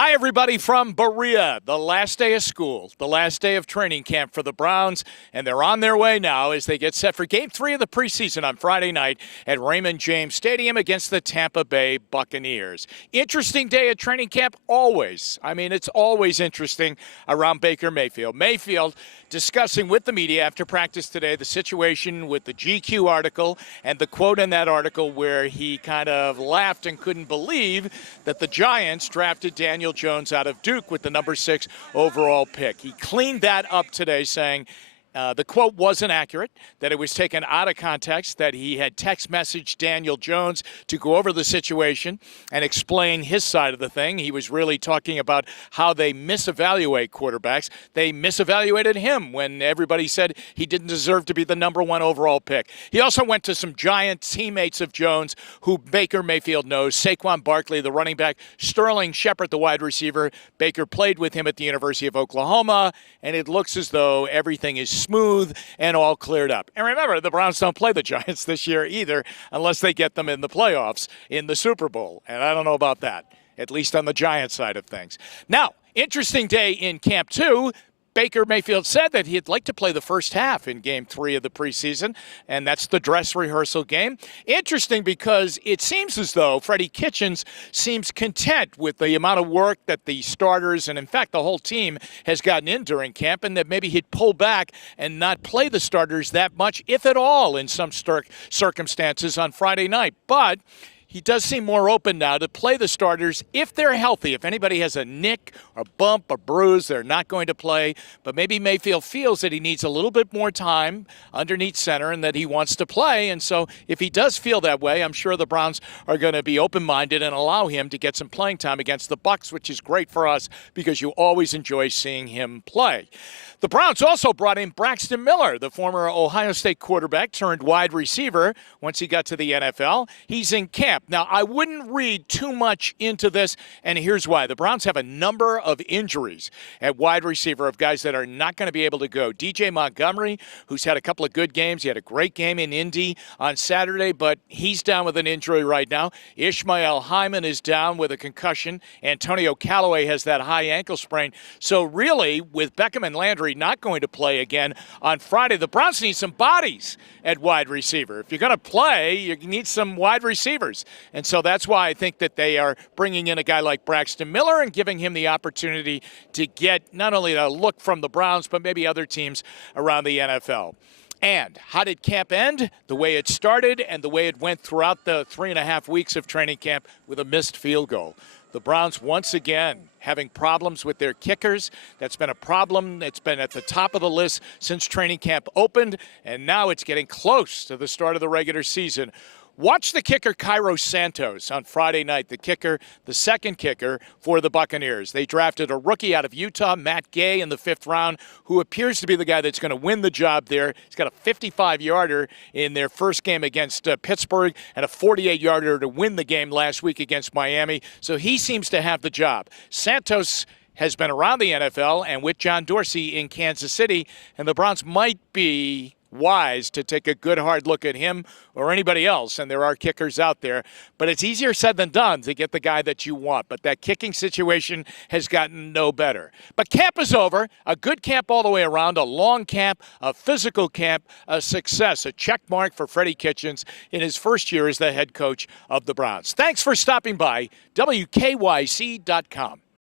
Hi, everybody from Berea. The last day of school, the last day of training camp for the Browns, and they're on their way now as they get set for Game 3 of the preseason on Friday night at Raymond James Stadium against the Tampa Bay Buccaneers. Interesting day at training camp, always. I mean, it's always interesting around Baker Mayfield. Mayfield discussing with the media after practice today the situation with the GQ article and the quote in that article where he kind of laughed and couldn't believe that the Giants drafted Daniel Jones out of Duke with the number 6 overall pick. He cleaned that up today, saying the quote wasn't accurate, that it was taken out of context, that he had text messaged Daniel Jones to go over the situation and explain his side of the thing. He was really talking about how they misevaluate quarterbacks. They misevaluated him when everybody said he didn't deserve to be the number 1 overall pick. He also went to some Giant teammates of Jones who Baker Mayfield knows. Saquon Barkley, the running back, Sterling Shepard, the wide receiver. Baker played with him at the University of Oklahoma, and it looks as though everything is smooth and all cleared up. And remember, the Browns don't play the Giants this year either unless they get them in the playoffs in the Super Bowl. And I don't know about that, at least on the Giants side of things. Now, interesting day in Camp 2. Baker Mayfield said that he'd like to play the first half in Game 3 of the preseason, and that's the dress rehearsal game. Interesting because it seems as though Freddie Kitchens seems content with the amount of work that the starters and, in fact, the whole team has gotten in during camp, and that maybe he'd pull back and not play the starters that much, if at all, in some circumstances on Friday night. But he does seem more open now to play the starters if they're healthy. If anybody has a nick or bump or bruise, they're not going to play. But maybe Mayfield feels that he needs a little bit more time underneath center and that he wants to play. And so if he does feel that way, I'm sure the Browns are going to be open-minded and allow him to get some playing time against the Bucs, which is great for us because you always enjoy seeing him play. The Browns also brought in Braxton Miller, the former Ohio State quarterback turned wide receiver once he got to the NFL. He's in camp. Now, I wouldn't read too much into this, and here's why. The Browns have a number of injuries at wide receiver of guys that are not going to be able to go. DJ Montgomery, who's had a couple of good games. He had a great game in Indy on Saturday, but he's down with an injury right now. Ishmael Hyman is down with a concussion. Antonio Callaway has that high ankle sprain. So really, with Beckham and Landry not going to play again on Friday, the Browns need some bodies at wide receiver. If you're going to play, you need some wide receivers. And so that's why I think that they are bringing in a guy like Braxton Miller and giving him the opportunity to get not only a look from the Browns, but maybe other teams around the NFL. And how did camp end? The way it started and the way it went throughout the 3.5 weeks of training camp with a missed field goal. The Browns once again having problems with their kickers. That's been a problem. It's been at the top of the list since training camp opened, and now it's getting close to the start of the regular season. Watch the kicker Cairo Santos on Friday night, the second kicker for the Buccaneers. They drafted a rookie out of Utah, Matt Gay, in the 5th round, who appears to be the guy that's going to win the job there. He's got a 55-yarder in their first game against Pittsburgh and a 48-yarder to win the game last week against Miami. So he seems to have the job. Santos has been around the NFL and with John Dorsey in Kansas City, and the Browns might be wise to take a good hard look at him or anybody else, and there are kickers out there, but it's easier said than done to get the guy that you want. But that kicking situation has gotten no better. But camp is over. A good camp all the way around, a long camp, a physical camp, a success, a check mark for Freddie Kitchens in his first year as the head coach of the Browns. Thanks for stopping by WKYC.com.